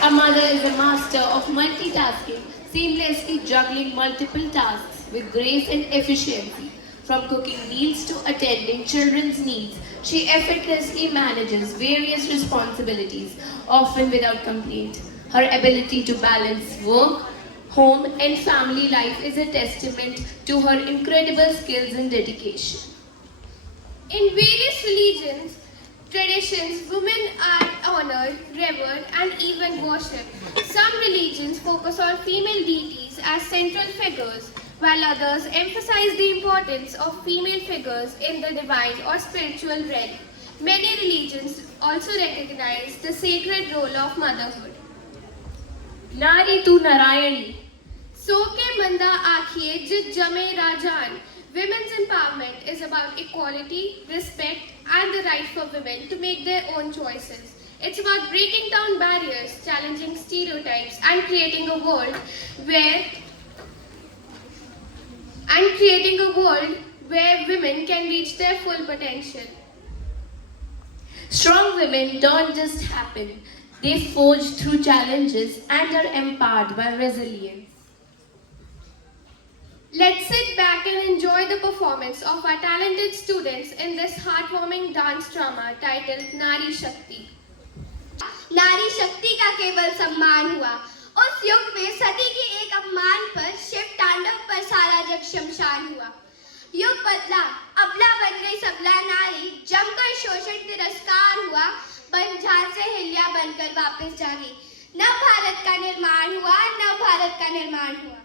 A mother is a master of multitasking, seamlessly juggling multiple tasks with grace and efficiency. From cooking meals to attending children's needs, she effortlessly manages various responsibilities, often without complaint. Her ability to balance work, home, and family life is a testament to her incredible skills and dedication. In various religions, traditions, women are honored, revered, and even worshipped. Some religions focus on female deities as central figures, while others emphasize the importance of female figures in the divine or spiritual realm. Many religions also recognize the sacred role of motherhood. Nari tu Narayani. So ke manda आखिए जित जमे राजान. Women's empowerment is about equality, respect, and the right for women to make their own choices. It's about breaking down barriers, challenging stereotypes, and creating a world where women can reach their full potential. Strong women don't just happen, they forge through challenges and are empowered by resilience. Let's sit back and enjoy the performance of our talented students in this heartwarming dance drama titled Nari Shakti. नारी शक्ति का केवल सम्मान हुआ। उस युग में सती की एक अपमान पर शिव तांडव पर सारा जग शमशान हुआ। युग बदला, अबला बन गई सबला नारी, जमकर शोषण तिरस्कार हुआ, बंजार से हिल्या बनकर वापस जागी। नव भारत का निर्माण हुआ, नव भारत का निर्माण हुआ।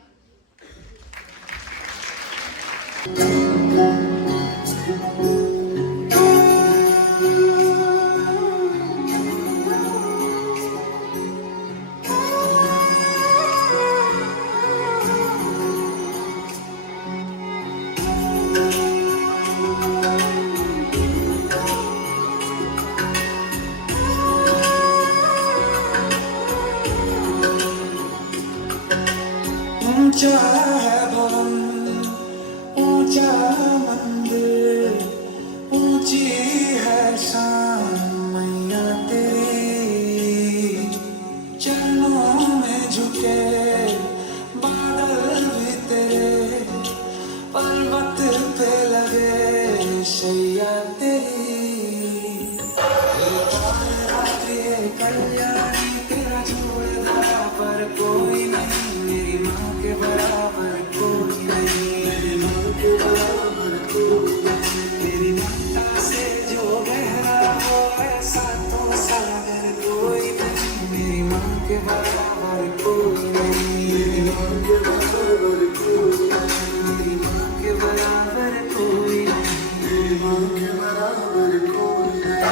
ऊंचा है भवन, ऊंचा मंदिर, ऊंची है शान मैया तेरी। चरणों में झुके बादल भी तेरे, पर्वत पे लगे शैया तेरी। रात्रि कल्याणी तेरा जोड़ धरा पर कोई नहीं, मेरी माँ के बराबर कोई नहीं, मेरी माँ के बराबर कोई नहीं। तेरी ममता से जो गहरा हो ऐसा तो सागर कोई नहीं, मेरी माँ के बराबर कोई नहीं, मेरी माँ के बराबर कोई नहीं, मेरी माँ के बराबर कोई नहीं, मेरी माँ के बराबर कोई नहीं।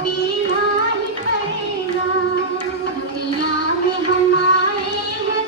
पीना ही पड़ेगा। दुनिया में हम आए हैं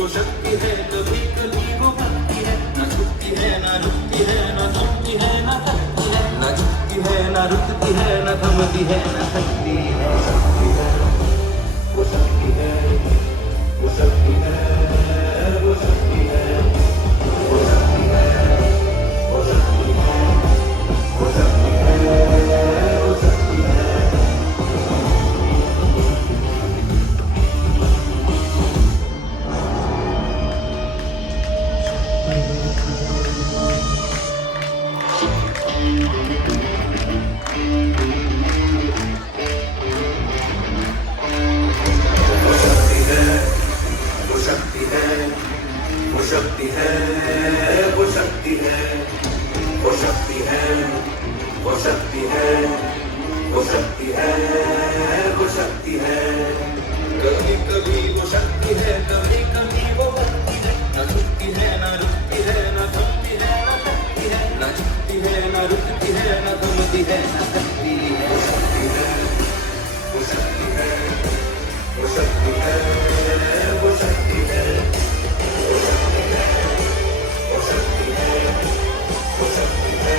वो शक्ति है, कभी कभी वो भक्ति है, न झुकती है न रुकती है, न थमती है न थकती है, न झुकती है न रुकती है, न थमती है न थकती है। शक्ति है, वो शक्ति है, वो शक्ति है, वो शक्ति है, वो शक्ति है, वो शक्ति है, वो शक्ति है, वो शक्ति है। वो शक्ति है, वो शक्ति है, वो शक्ति है, वो शक्ति है, वो शक्ति है, वो शक्ति है, वो शक्ति है। कभी कभी वो शक्ति है, कभी कभी वो भक्ति है, न झुकती है न रुकती है, न थमती है न थकती है, न झुकती है न रुकती है, न थमती है न थकती है। वो शक्ति है, वो शक्ति है, वो शक्ति है, वो शक्ति है, वो शक्ति है, वो शक्ति है, वो शक्ति है,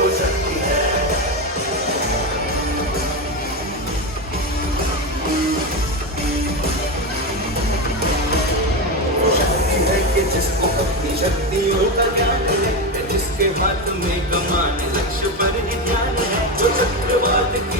वो शक्ति है। वो शक्ति है कि जिसको अपनी शक्तियों का ज्ञान है, जिसके हाथ में कमान लक्ष्य पर ही ध्यान है, जो चक्रवात की